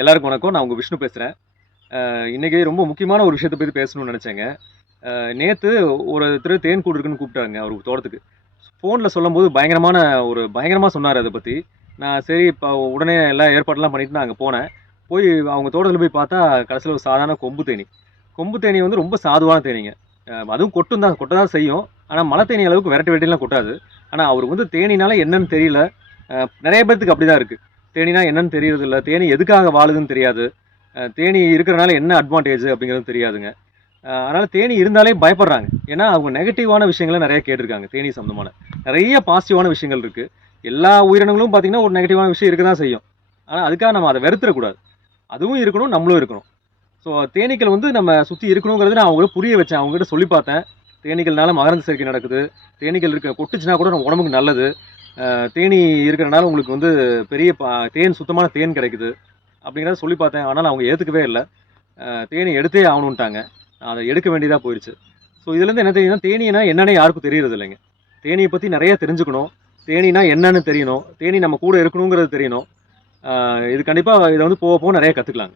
எல்லாருக்கும் வணக்கம். நான் உங்க விஷ்ணு பேசுறேன். இன்னைக்கு ரொம்ப முக்கியமான ஒரு விஷயத்த பத்தி பேசணும்னு நெனச்சேங்க. நேத்து ஒருத்தரு தேன் கூடு இருக்குன்னு கூப்பிட்டாருங்க அவரு தோட்டத்துக்கு. ஃபோன்ல சொல்லும்போது பயங்கரமா சொன்னாரு அத பத்தி. நான் சரி இப்ப உடனே எல்லா ஏற்பாடுலாம் பண்ணிட்டு நான் அங்க போனேன். போய் அவங்க தோட்டத்துல போய் பார்த்தா, கடைசில ஒரு சாதாரண கொம்பு தேனீ. கொம்பு தேனீ வந்து ரொம்ப சாதுவான தேனீங்க. அதுவும் கொட்ட தான் செய்யும். ஆனா மலை தேனீ அளவுக்கு வெரைட்டிலாம் கொட்டாது. ஆனா அவருக்கு வந்து தேனீனால என்னன்னு தெரியல. நெறைய பேத்துக்கு அப்படிதான் இருக்கு. தேனீனா என்னன்னு தெரியறதில்ல. தேனீ எதுக்காக வாழுதுன்னு தெரியாது. தேனீ இருக்கிறனால என்ன அட்வான்டேஜ் அப்படிங்கிறதும் தெரியாதுங்க. அதனால தேனீ இருந்தாலே பயப்படுறாங்க. ஏன்னா, அவங்க நெகட்டிவான விஷயங்கள நெறைய கேட்டுருக்காங்க, தேனீ சம்மந்தமான. நெறைய பாசிட்டிவான விஷயங்கள் இருக்கு. எல்லா உயிரினங்களும் பார்த்தீங்கன்னா, ஒரு நெகட்டிவான விஷயம் இருக்க தான் செய்யும். ஆனா, அதுக்காக நம்ம அத வெறுத்துறக்கூடாது. அதுவும் இருக்கணும், நம்மளும் இருக்கணும். ஸோ, தேனீக்கள் வந்து நம்ம சுத்தி இருக்கணுங்கிறத நான் அவங்களுக்கு புரிய வச்சேன். அவங்ககிட்ட சொல்லி பார்த்தேன். தேனீக்கள்னால மகரந்த சேர்க்கை நடக்குது. தேனீக்கள் கொட்டுச்சுன்னா கூட நம்ம உடம்புக்கு நல்லது. தேனீ இருக்கிறனால உங்களுக்கு வந்து பெரிய தேன் சுத்தமான தேன் கிடைக்குது. அப்படிங்கிறத சொல்லி பார்த்தேன். ஆனாலும் அவங்க ஏத்துக்கவே இல்ல. தேனீ எடுத்தே ஆகணுன்ட்டாங்க. அத எடுக்க வேண்டியதா போயிருச்சு. ஸோ இதுலேருந்து என்ன தெரியுதுன்னா, தேனீனா என்னன்னே யாருக்கும் தெரியறது இல்லைங்க. தேனீய பத்தி நெறைய தெரிஞ்சுக்கணும். தேனீனா என்னன்னு தெரியணும். தேனீ நம்ம கூட இருக்கணுங்கிறது தெரியணும். இது கண்டிப்பா இத வந்து போக போக நெறைய கத்துக்கலாங்க.